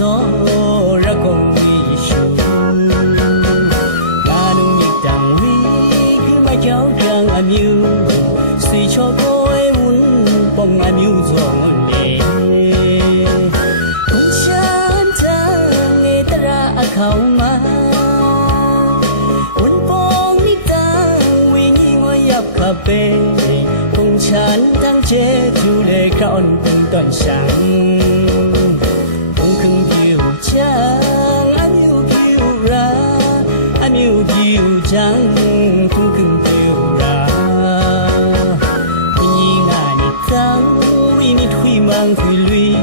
gió ra còn đi sâu ta nung nhịp tàng huy cứ mãi kéo càng anh yêu suy cho cô ấy muốn bông anh yêu rồi nè cũng chán chán nghe ta ra khảo mà uốn bông đi ta vì nghi ngồi áp cà phê cũng chán thang chế thu lệ con cùng toàn sáng cũng không yêu chăng anh yêu ra anh yêu chăng cũng không yêu ra vì ngài nít tăng vì nít huy mang huy lui